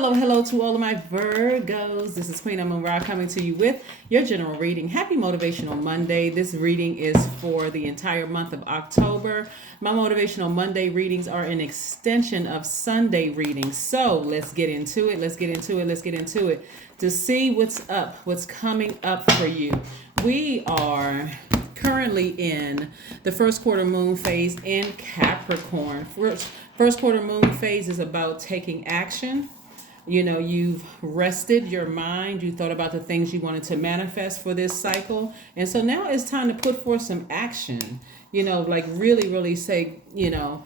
Hello to all of my Virgos. This is Queen Amun Ra coming to you with your general reading. Happy Motivational Monday. This reading is for the entire month of October. My Motivational Monday readings are an extension of Sunday readings. So let's get into it. Let's get into it to see what's up, what's coming up for you. We are currently in the first quarter moon phase in Capricorn. First quarter moon phase is about taking action. You know, you've rested your mind. You thought about the things you wanted to manifest for this cycle. And so now it's time to put forth some action. You know, like really say, you know,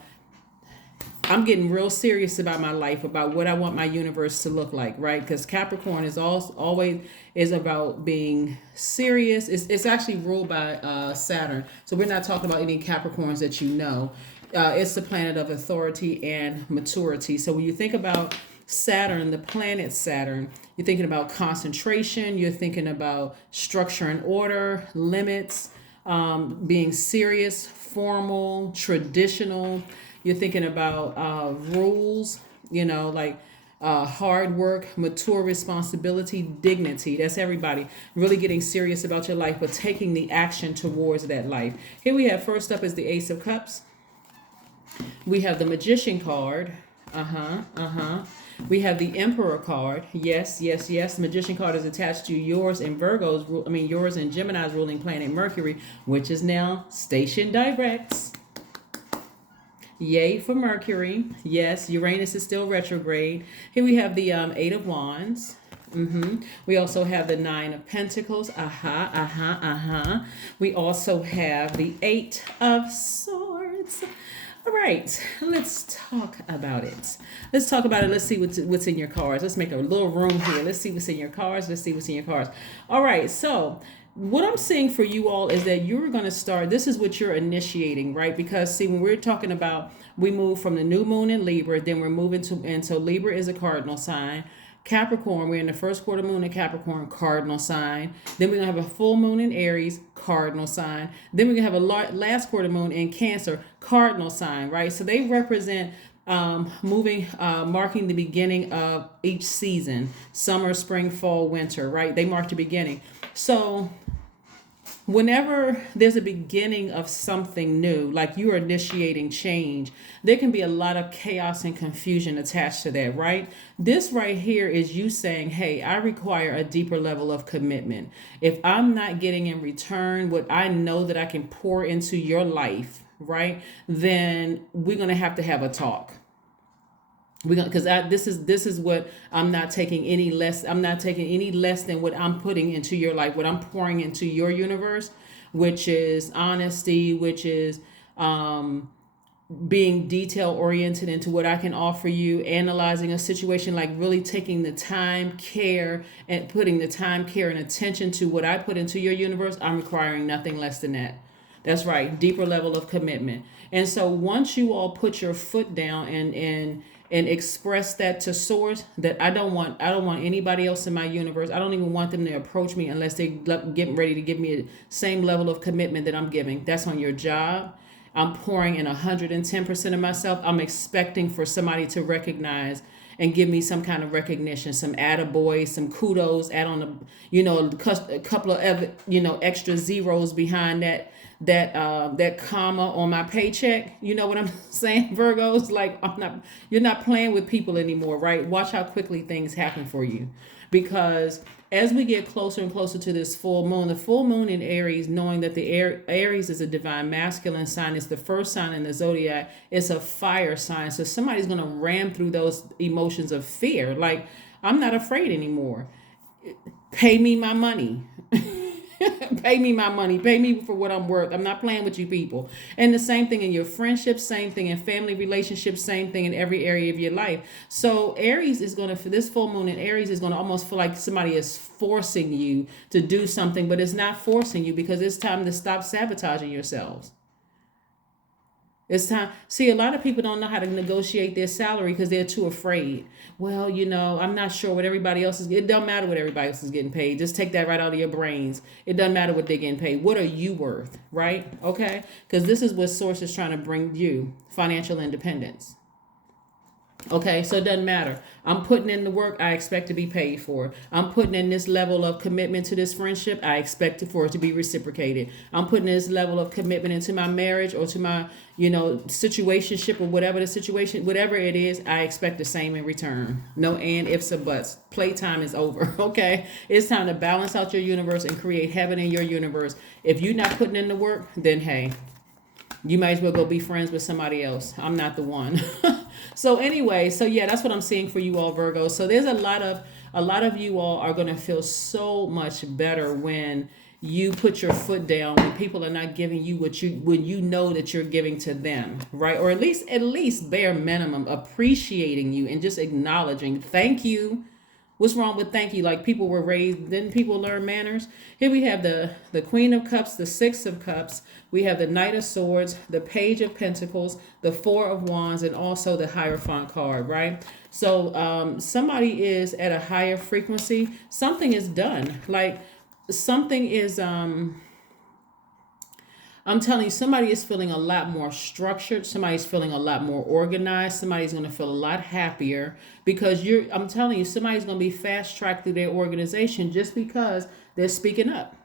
I'm getting real serious about my life, about what I want my universe to look like, right? Because Capricorn is always is about being serious. It's actually ruled by Saturn. So we're not talking about any Capricorns that you know. It's the planet of authority and maturity. So when you think about Saturn, the planet Saturn, you're thinking about concentration, you're thinking about structure and order, limits, being serious, formal, traditional. You're thinking about rules, you know, like hard work, mature responsibility, dignity. That's everybody really getting serious about your life, but taking the action towards that life. Here we have first up is the Ace of Cups. We have the Magician card. We have the Emperor card. Yes. The Magician card is attached to yours and yours and Gemini's ruling planet Mercury, which is now stationed direct. Yay for Mercury. Yes, Uranus is still retrograde. Here we have the Eight of Wands. We also have the Nine of Pentacles. We also have the Eight of Swords. All right, let's talk about it. Let's see what's in your cards. Let's make a little room here. Let's see what's in your cards. All right, so what I'm seeing for you all is that you're going to start, this is what you're initiating, right? Because see, when we're talking about, we move from the new moon in Libra, then we're moving to, and so Libra is a cardinal sign. Capricorn, we're in the first quarter moon in Capricorn, cardinal sign. Then we're going to have a full moon in Aries, cardinal sign. Then we're going to have a last quarter moon in Cancer, cardinal sign, right? So they represent marking the beginning of each season, summer, spring, fall, winter, right? They mark the beginning. So whenever there's a beginning of something new, like you are initiating change, there can be a lot of chaos and confusion attached to that, right? This right here is you saying, hey, I require a deeper level of commitment. If I'm not getting in return what I know that I can pour into your life, right, then we're going to have a talk. Because this is what I'm not taking any less. I'm not taking any less than what I'm putting into your life, what I'm pouring into your universe, which is honesty, which is being detail oriented into what I can offer you, analyzing a situation, like really taking the time, care, and putting the time, care, and attention to what I put into your universe. I'm requiring nothing less than that. That's right, deeper level of commitment. And so once you all put your foot down and express that to source, that I don't want anybody else in my universe. I don't even want them to approach me unless they get ready to give me the same level of commitment that I'm giving. That's on your job. I'm pouring in 110% of myself. I'm expecting for somebody to recognize and give me some kind of recognition, some attaboy, some kudos, add on a couple of extra zeros behind that comma on my paycheck. You know what I'm saying, Virgos? Like, you're not playing with people anymore, right? Watch how quickly things happen for you. Because as we get closer and closer to this full moon, the full moon in Aries, knowing that the Aries is a divine masculine sign, it's the first sign in the Zodiac, it's a fire sign. So somebody's going to ram through those emotions of fear. Like, I'm not afraid anymore. Pay me my money. Pay me my money. Pay me for what I'm worth. I'm not playing with you people. And the same thing in your friendships, same thing in family relationships, same thing in every area of your life. So Aries is going to, for this full moon in Aries, is going to almost feel like somebody is forcing you to do something, but it's not forcing you, because it's time to stop sabotaging yourselves. It's time. See, a lot of people don't know how to negotiate their salary because they're too afraid. Well, I'm not sure what everybody else is. It doesn't matter what everybody else is getting paid. Just take that right out of your brains. It doesn't matter what they're getting paid. What are you worth, right? Okay? Because this is what Source is trying to bring you, financial independence. Okay, so it doesn't matter. I'm putting in the work, I expect to be paid for. I'm putting in this level of commitment to this friendship, I expect for it to be reciprocated. I'm putting this level of commitment into my marriage or to my, situationship or whatever the situation, whatever it is, I expect the same in return. No and ifs or buts. Playtime is over. Okay, it's time to balance out your universe and create heaven in your universe. If you're not putting in the work, then hey, you might as well go be friends with somebody else. I'm not the one. So anyway, so yeah, that's what I'm seeing for you all, Virgo. So there's a lot of you all are going to feel so much better when you put your foot down, when people are not giving you when you know that you're giving to them, right? Or at least bare minimum appreciating you and just acknowledging thank you. What's wrong with thank you? Like people were raised, didn't people learn manners? Here we have the Queen of Cups, the Six of Cups. We have the Knight of Swords, the Page of Pentacles, the Four of Wands, and also the Hierophant card, right? So somebody is at a higher frequency. Something is done. Like something is I'm telling you, somebody is feeling a lot more structured. Somebody's feeling a lot more organized. Somebody's going to feel a lot happier because I'm telling you, somebody's going to be fast tracked through their organization just because they're speaking up.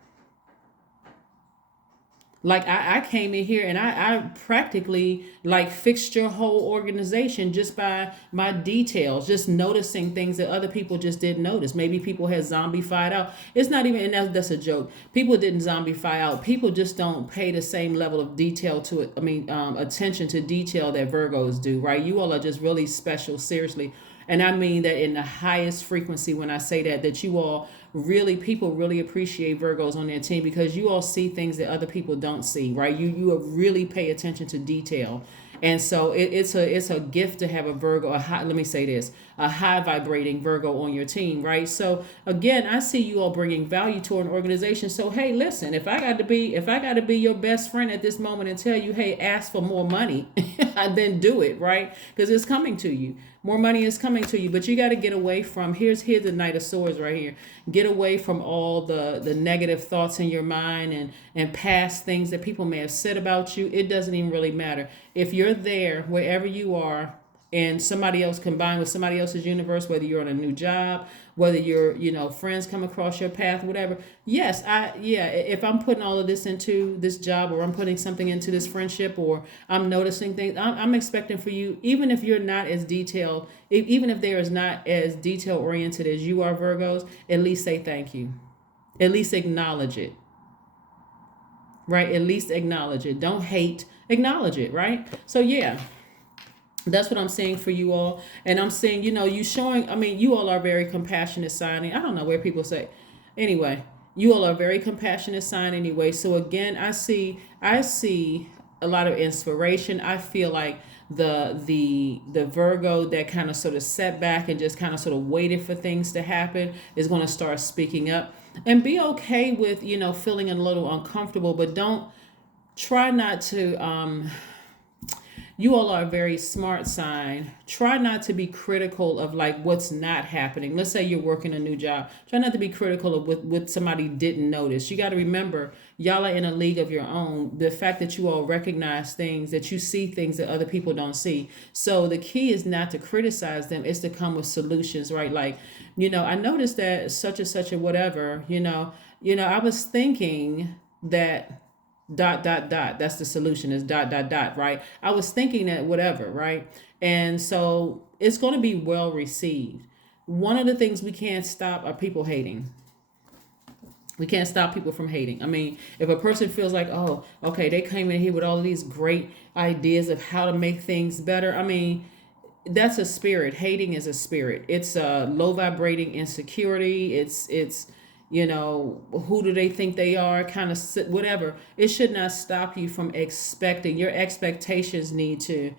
Like I came in here and I practically like fixed your whole organization just by my details, just noticing things that other people just didn't notice. Maybe people had zombified out. It's not even, and that's a joke. People didn't zombify out. People just don't pay the same level of detail to it. I mean, attention to detail that Virgos do, right? You all are just really special, seriously. And I mean that in the highest frequency when I say that you all people really appreciate Virgos on their team because you all see things that other people don't see, right? You really pay attention to detail. And so it's a gift to have a Virgo, let me say this, a high vibrating Virgo on your team, right? So again, I see you all bringing value to an organization. So hey, listen, if I got to be your best friend at this moment and tell you, hey, ask for more money, then do it, right? Because it's coming to you. More money is coming to you, but you got to get away from here's the Knight of Swords right here. Get away from all the negative thoughts in your mind and past things that people may have said about you. It doesn't even really matter. If you're there, wherever you are, and somebody else combined with somebody else's universe, whether you're on a new job, whether you're friends come across your path, whatever. Yes, if I'm putting all of this into this job or I'm putting something into this friendship or I'm noticing things, I'm expecting for you, even if you're not as detailed, even if there is not as detail oriented as you are, Virgos, at least say thank you. At least acknowledge it. Right? At least acknowledge it. Don't hate, acknowledge it, right? So yeah. That's what I'm saying for you all. And I'm saying, you all are very compassionate sign. I don't know where people say. Anyway, you all are very compassionate sign anyway. So again, I see a lot of inspiration. I feel like the Virgo that kind of sort of sat back and just kind of sort of waited for things to happen is going to start speaking up and be okay with, feeling a little uncomfortable, but try not to, you all are a very smart sign. Try not to be critical of like what's not happening. Let's say you're working a new job. Try not to be critical of what somebody didn't notice. You got to remember, y'all are in a league of your own. The fact that you all recognize things, that you see things that other people don't see. So the key is not to criticize them. It's to come with solutions, right? Like, I noticed that such and such or whatever, I was thinking that dot dot dot, that's the solution, is dot dot dot, right? I was thinking that whatever, right? And so it's going to be well received. One of the things we can't stop are people hating. We can't stop people from hating. I mean, if a person feels like, oh, okay, they came in here with all of these great ideas of how to make things better, I mean, that's a spirit. Hating is a spirit. It's a low vibrating insecurity. It's who do they think they are, kind of whatever. It should not stop you from expecting. Your expectations need to,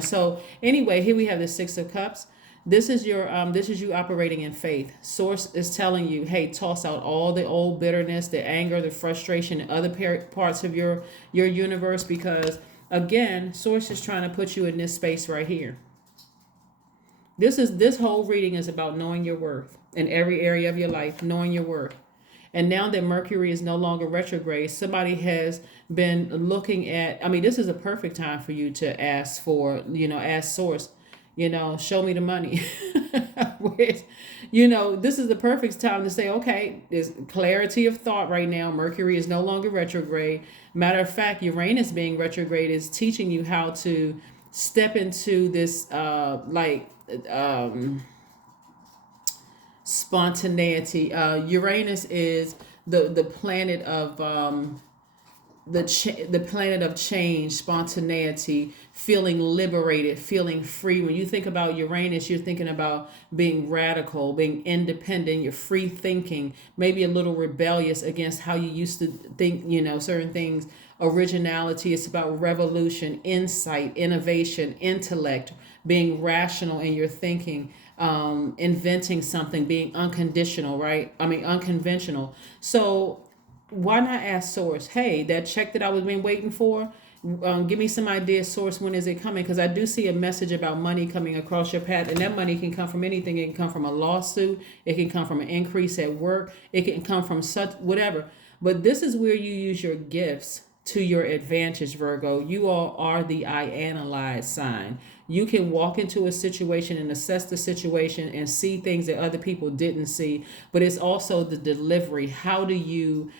so anyway, here we have the Six of Cups. This is you operating in faith. Source is telling you, hey, toss out all the old bitterness, the anger, the frustration, and other parts of your universe, because again, Source is trying to put you in this space right here. This whole reading is about knowing your worth in every area of your life, knowing your worth. And now that Mercury is no longer retrograde, somebody has been looking at, I mean, this is a perfect time for you to ask for, ask source, show me the money. Where's- this is the perfect time to say, okay, there's clarity of thought right now. Mercury is no longer retrograde. Matter of fact, Uranus being retrograde is teaching you how to step into this, spontaneity. Uranus is the planet of the planet of change, spontaneity, feeling liberated, feeling free. When you think about Uranus, you're thinking about being radical, being independent, you're free thinking, maybe a little rebellious against how you used to think, certain things. Originality, it's about revolution, insight, innovation, intellect, being rational in your thinking, inventing something, being unconditional, right? I mean, unconventional. So why not ask source, hey, that check that I was been waiting for, give me some idea, source, when is it coming? Because I do see a message about money coming across your path, and that money can come from anything. It can come from a lawsuit, it can come from an increase at work, it can come from such whatever. But this is where you use your gifts to your advantage, Virgo. You all are the I analyze sign. You can walk into a situation and assess the situation and see things that other people didn't see, but it's also the delivery. How do you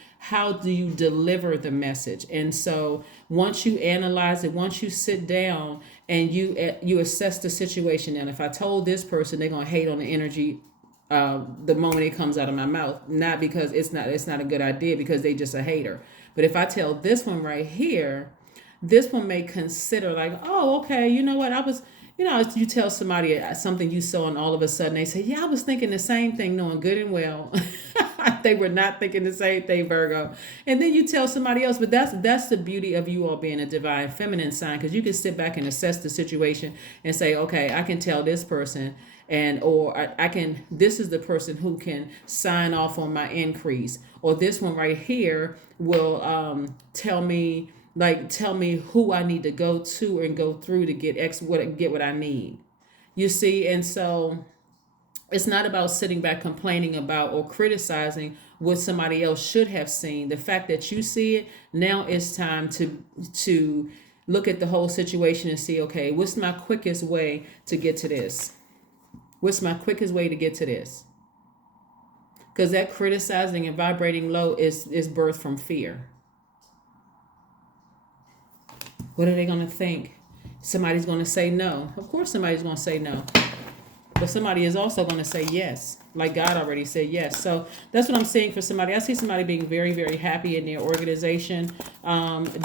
deliver the message? And so once you analyze it, once you sit down and you assess the situation, and if I told this person, they're gonna hate on the energy the moment it comes out of my mouth, not because it's not a good idea, because they just a hater. But if I tell this one right here, this one may consider like, oh, okay, you know what, you tell somebody something you saw, and all of a sudden they say, yeah, I was thinking the same thing, knowing good and well they were not thinking the same thing, Virgo. And then you tell somebody else. But that's the beauty of you all being a divine feminine sign, because you can sit back and assess the situation and say, okay, I can tell this person, and or I can, this is the person who can sign off on my increase, or this one right here will tell me who I need to go to and go through to get what I need. You see, and so it's not about sitting back complaining about or criticizing what somebody else should have seen. The fact that you see it, now it's time to look at the whole situation and see, okay, what's my quickest way to get to this? What's my quickest way to get to this? Because that criticizing and vibrating low is birthed from fear. What are they going to think? Somebody's going to say no. Of course somebody's going to say no. But somebody is also going to say yes, like God already said yes. So that's what I'm seeing for somebody. I see somebody being very, very happy in their organization,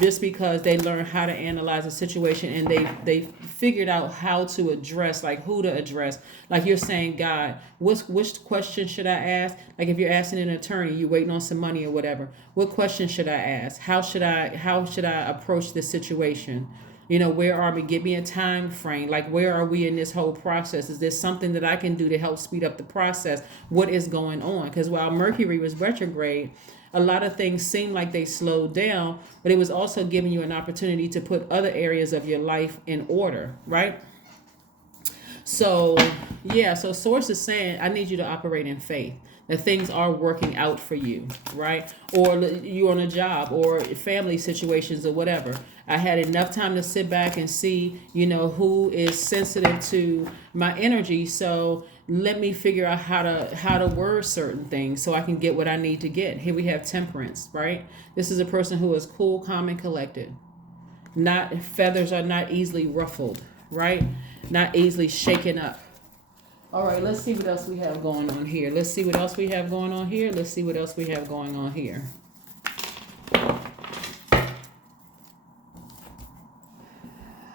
just because they learned how to analyze a situation, and they figured out how to address, like who to address. Like you're saying, God, which question should I ask? Like if you're asking an attorney, you're waiting on some money or whatever. What question should I ask? How should I approach this situation? Where are we? Give me a time frame. Like, where are we in this whole process? Is there something that I can do to help speed up the process? What is going on? Because while Mercury was retrograde, a lot of things seemed like they slowed down, but it was also giving you an opportunity to put other areas of your life in order, right? So, yeah, so Source is saying, I need you to operate in faith, that things are working out for you, right? Or you're on a job or family situations or whatever. I had enough time to sit back and see, who is sensitive to my energy. So let me figure out how to word certain things so I can get what I need to get. Here we have Temperance, right? This is a person who is cool, calm, and collected. Feathers are not easily ruffled, right? Not easily shaken up. All right, let's see what else we have going on here. Let's see what else we have going on here. Let's see what else we have going on here.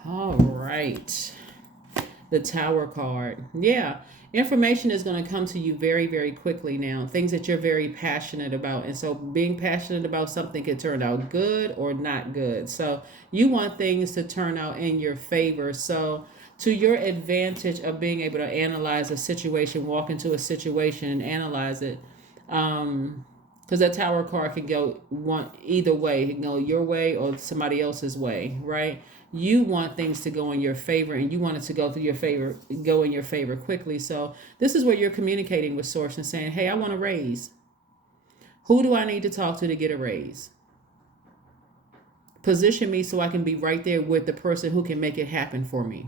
All right. The Tower card. Yeah. Information is going to come to you very, very quickly now. Things that you're very passionate about. And so being passionate about something can turn out good or not good. So you want things to turn out in your favor. So to your advantage of being able to analyze a situation, walk into a situation and analyze it. Because that Tower card can go either way. It can go your way or somebody else's way, right? You want things to go in your favor, and you want it to go in your favor quickly. So this is where you're communicating with Source and saying, hey, I want to raise. Who do I need to talk to get a raise? Position me so I can be right there with the person who can make it happen for me.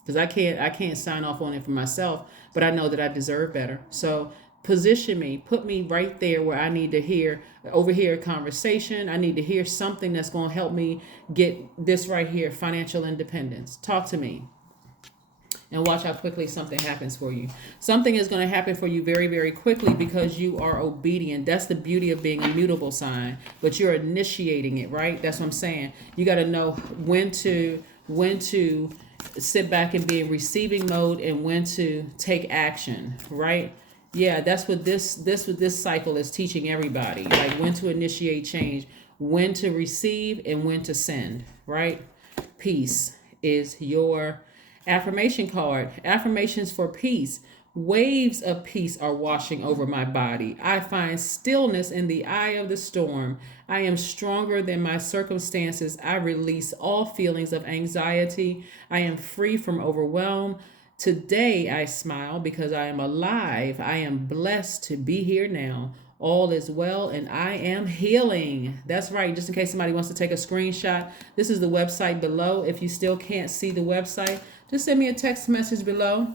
Because I can't sign off on it for myself, but I know that I deserve better. So position me, put me right there where I need to overhear a conversation. I need to hear something that's going to help me get this right here, financial independence. Talk to me. And watch how quickly something happens for you. Something is going to happen for you very, very quickly because you are obedient. That's the beauty of being a mutable sign. But you're initiating it, right? That's what I'm saying. You got to know when to sit back and be in receiving mode and when to take action, right? Yeah, that's what this cycle is teaching everybody. Like when to initiate change, when to receive, and when to send, right? Peace is your affirmation card. Affirmations for peace. Waves of peace are washing over my body. I find stillness in the eye of the storm. I am stronger than my circumstances. I release all feelings of anxiety. I am free from overwhelm. Today I smile because I am alive. I am blessed to be here now. All is well and I am healing. That's right. Just in case somebody wants to take a screenshot, this is the website below. If you still can't see the website, just send me a text message below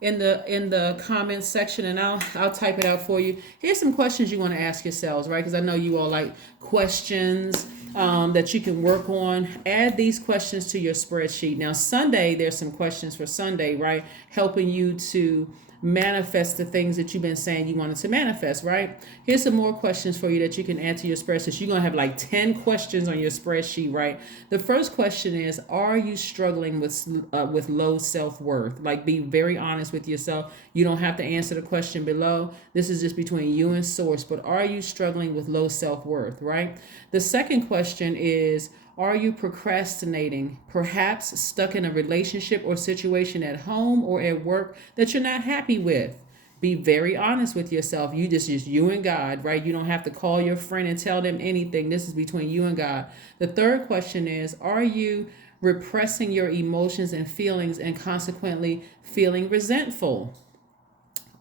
in the comments section and I'll type it out for you. Here's some questions you want to ask yourselves, right? Because I know you all like questions that you can work on. Add these questions to your spreadsheet. Now, Sunday, there's some questions for Sunday, right? Helping you to manifest the things that you've been saying you wanted to manifest, right? Here's some more questions for you that you can add to your spreadsheet. You're going to have like 10 questions on your spreadsheet, right? The first question is, are you struggling with low self-worth? Like, be very honest with yourself. You don't have to answer the question below. This is just between you and source, but are you struggling with low self-worth, right? The second question is, are you procrastinating, perhaps stuck in a relationship or situation at home or at work that you're not happy with? Be very honest with yourself. Just you and God, right? You don't have to call your friend and tell them anything. This is between you and God. The third question is, are you repressing your emotions and feelings and consequently feeling resentful?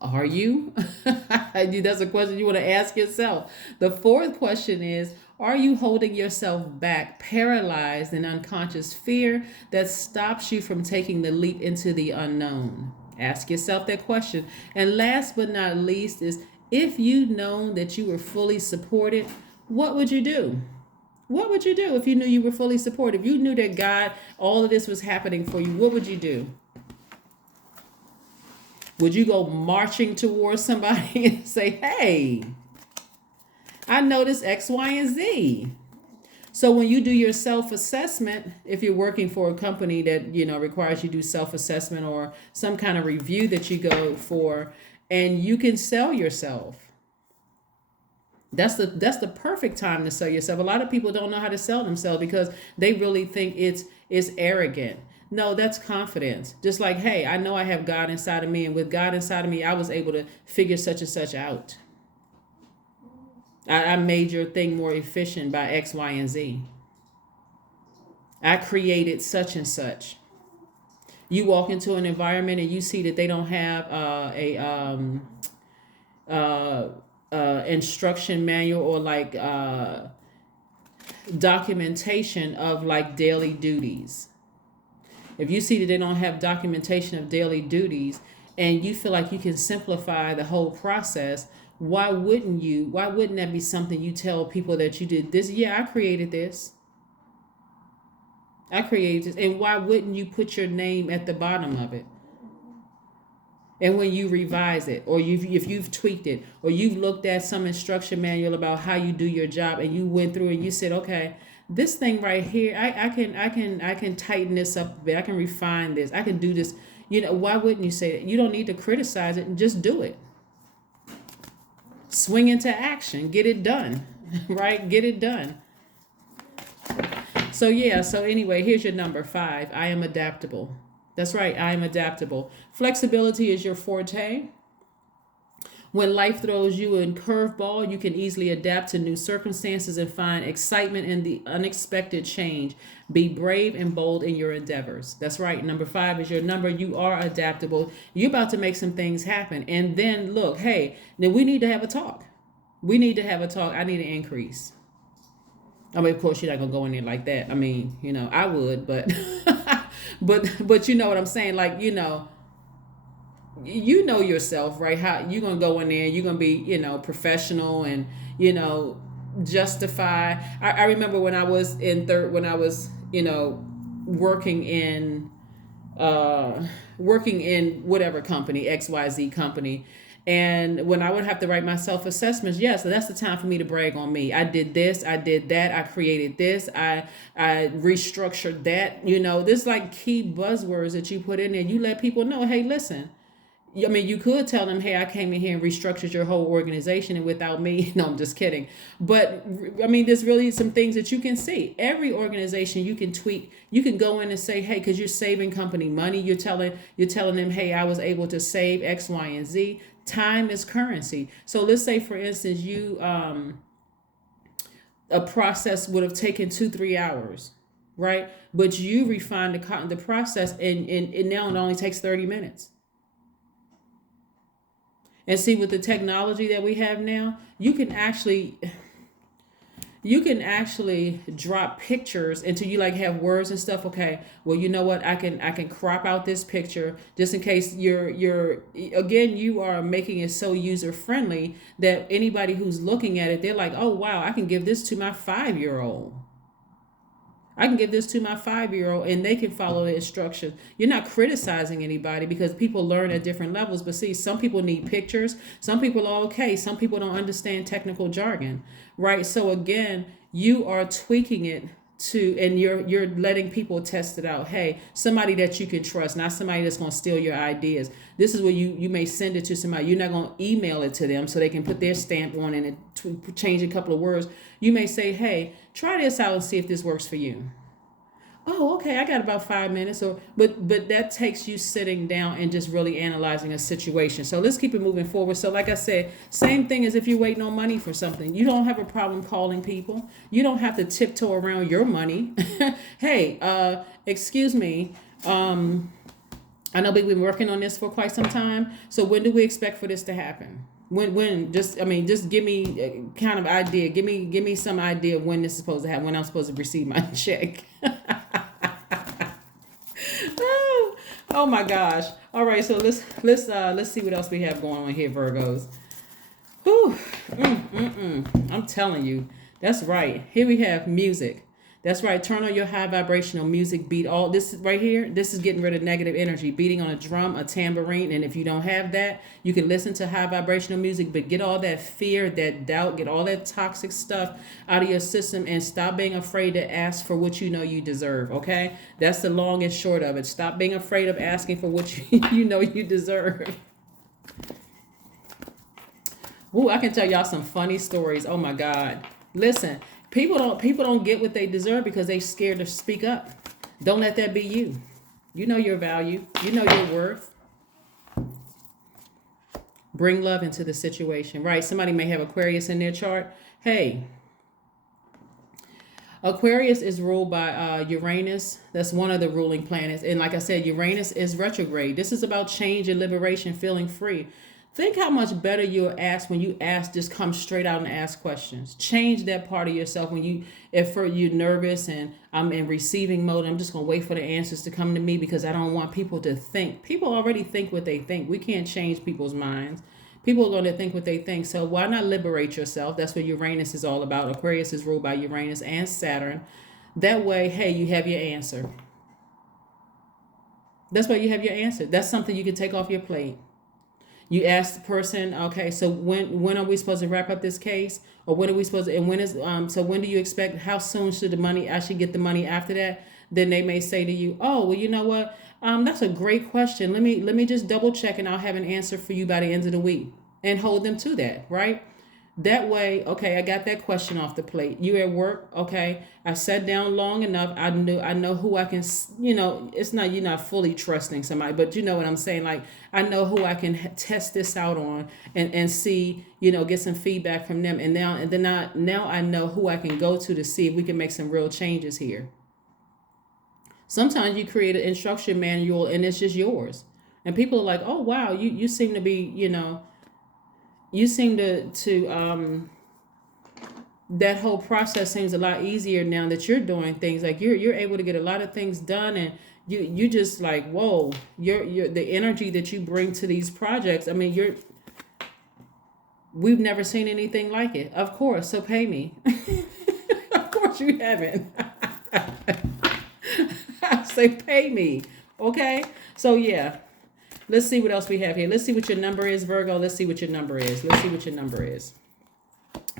Are you? That's a question you want to ask yourself. The fourth question is, are you holding yourself back, paralyzed in unconscious fear that stops you from taking the leap into the unknown? Ask yourself that question. And last but not least is, if you'd known that you were fully supported, what would you do? What would you do if you knew you were fully supported? If you knew that God, all of this was happening for you, what would you do? Would you go marching towards somebody and say, hey, I noticed X, Y, and Z? So when you do your self-assessment, if you're working for a company that, requires you to do self-assessment or some kind of review that you go for, and you can sell yourself. That's the perfect time to sell yourself. A lot of people don't know how to sell themselves because they really think it's arrogant. No, that's confidence. Just like, hey, I know I have God inside of me, and with God inside of me, I was able to figure such and such out. I made your thing more efficient by X, Y, and Z. I created such and such. You walk into an environment and you see that they don't have instruction manual or like documentation of like daily duties. If you see that they don't have documentation of daily duties and you feel like you can simplify the whole process, why wouldn't that be something you tell people that you did this? Yeah, I created this. And why wouldn't you put your name at the bottom of it? And when you revise it, or if you've tweaked it, or you've looked at some instruction manual about how you do your job, and you went through and you said, okay, this thing right here, I can tighten this up a bit. I can refine this. I can do this. Why wouldn't you say that? You don't need to criticize it and just do it. Swing into action. Get it done. Right? Get it done. So anyway, here's your number 5. I am adaptable. That's right. I am adaptable. Flexibility is your forte. When life throws you a curveball, you can easily adapt to new circumstances and find excitement in the unexpected change. Be brave and bold in your endeavors. That's right. Number 5 is your number. You are adaptable. You're about to make some things happen. And then look, hey, then we need to have a talk. We need to have a talk. I need an increase. I mean, of course, you're not gonna go in there like that. I mean, I would, but but you know what I'm saying? Like, you know yourself, right? How you gonna go in there? You're gonna be, professional and you know justify. I remember when I was when I was, working in working in whatever company, XYZ company. And when I would have to write my self assessments, yeah, so that's the time for me to brag on me. I did this, I did that, I created this, I restructured that. There's like key buzzwords that you put in there. You let people know, hey, listen, I mean, you could tell them, hey, I came in here and restructured your whole organization, and without me, no, I'm just kidding. But I mean, there's really some things that you can see. Every organization you can tweak. You can go in and say, hey, because you're saving company money. You're telling them, hey, I was able to save X, Y, and Z. Time is currency. So let's say, for instance, a process would have taken 2-3 hours, right? But you refine the process, and now it only takes 30 minutes. And see, with the technology that we have now, you can actually drop pictures until you like have words and stuff. Okay, well, you know what? I can crop out this picture just in case you're again, you are making it so user friendly that anybody who's looking at it, they're like, oh wow, I can give this to my 5-year-old. I can give this to my 5-year-old and they can follow the instructions. You're not criticizing anybody because people learn at different levels. But see, some people need pictures. Some people are okay. Some people don't understand technical jargon, right? So again, you are tweaking it and you're letting people test it out. Hey, somebody that you can trust, not somebody that's going to steal your ideas. This is where you may send it to somebody. You're not going to email it to them so they can put their stamp on it and change a couple of words. You may say, hey, try this out and see if this works for you. Oh, okay, I got about 5 minutes. But that takes you sitting down and just really analyzing a situation. So let's keep it moving forward. So like I said, same thing as if you're waiting on money for something. You don't have a problem calling people. You don't have to tiptoe around your money. Hey, excuse me. I know we've been working on this for quite some time. So when do we expect for this to happen? When just give me a kind of idea. Give me some idea of when this is supposed to happen. When I'm supposed to receive my check. Oh my gosh! All right, so let's see what else we have going on here, Virgos. Whew. I'm telling you, that's right. Here we have music. That's right. Turn on your high vibrational music. Beat all this right here. This is getting rid of negative energy. Beating on a drum, a tambourine, and if you don't have that, you can listen to high vibrational music. But get all that fear, that doubt, get all that toxic stuff out of your system, and stop being afraid to ask for what you know you deserve. Okay, that's the long and short of it. Stop being afraid of asking for what you know you deserve. Ooh, I can tell y'all some funny stories. Oh my God. Listen, people don't get what they deserve because they scared to speak up. Don't let that be you. You know your value. You know your worth. Bring love into the situation, right? Somebody may have Aquarius in their chart. Hey, Aquarius is ruled by Uranus. That's one of the ruling planets. And like I said, Uranus is retrograde. This is about change and liberation, feeling free. Think how much better you'll ask when you ask, just come straight out and ask questions. Change that part of yourself when if you're nervous and I'm in receiving mode, I'm just going to wait for the answers to come to me because I don't want people to think. People already think what they think. We can't change people's minds. People are going to think what they think. So why not liberate yourself? That's what Uranus is all about. Aquarius is ruled by Uranus and Saturn. That way, hey, you have your answer. That's why you have your answer. That's something you can take off your plate. You ask the person, okay, so when are we supposed to wrap up this case? Or when are we supposed to, and when do you expect, how soon should I should get the money after that? Then they may say to you, oh, well, you know what? That's a great question. Let me just double check and I'll have an answer for you by the end of the week, and hold them to that, right? That way, okay, I got that question off the plate. You at work, okay? I sat down long enough. I know who I can. It's not, you're not fully trusting somebody, but you know what I'm saying. Like, I know who I can test this out on and see. Get some feedback from them. And now I know who I can go to see if we can make some real changes here. Sometimes you create an instruction manual and it's just yours, and people are like, oh wow, you seem to be you seem to that whole process seems a lot easier now that you're doing things. Like you're able to get a lot of things done, and you just like, whoa, you're the energy that you bring to these projects. I mean, we've never seen anything like it. Of course, so pay me. Of course you haven't. I say pay me. Okay? So yeah. Let's see what else we have here. Let's see what your number is, Virgo. Let's see what your number is. Let's see what your number is.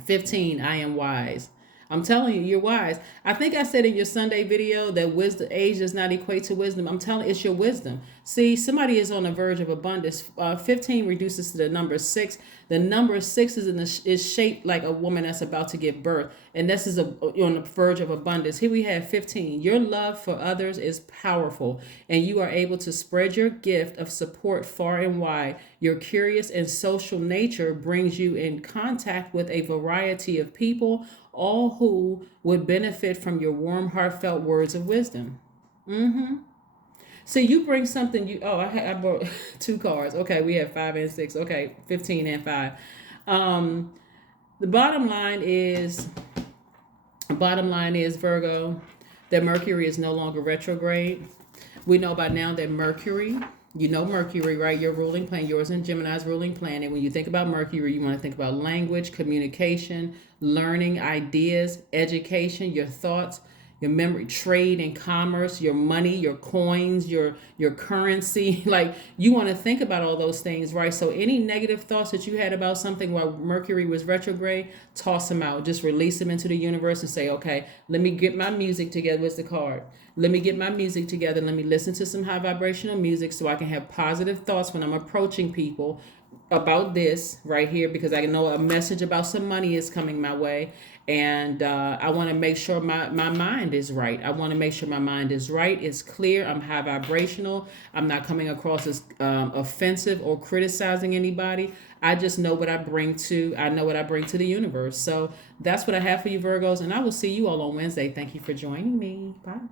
15, I am wise. I'm telling you, you're wise. I think I said in your Sunday video that wisdom, age does not equate to wisdom. I'm telling you, it's your wisdom. See, somebody is on the verge of abundance. 15 reduces to the number 6. The number 6 is shaped like a woman that's about to give birth. And this is on the verge of abundance. Here we have 15. Your love for others is powerful, and you are able to spread your gift of support far and wide. Your curious and social nature brings you in contact with a variety of people, all who would benefit from your warm, heartfelt words of wisdom. Mm-hmm. So you bring something. I brought two cards. Okay, we have 5 and 6. Okay, 15 and 5. Um, the bottom line is Virgo, that Mercury is no longer retrograde. We know by now that Mercury, Mercury, right? Your ruling planet, yours and Gemini's ruling planet. When you think about Mercury, you want to think about language, communication, learning, ideas, education, your thoughts, your memory, trade and commerce, your money, your coins, your currency. Like, you want to think about all those things, right? So any negative thoughts that you had about something while Mercury was retrograde, toss them out. Just release them into the universe and say, okay, let me get my music together. Where's the card? Let me get my music together. Let me listen to some high vibrational music so I can have positive thoughts when I'm approaching people about this right here, because I know a message about some money is coming my way. And I want to make sure my mind is right. I want to make sure my mind is right. It's clear. I'm high vibrational. I'm not coming across as offensive or criticizing anybody. I just know what I bring to. I know what I bring to the universe. So that's what I have for you, Virgos. And I will see you all on Wednesday. Thank you for joining me. Bye.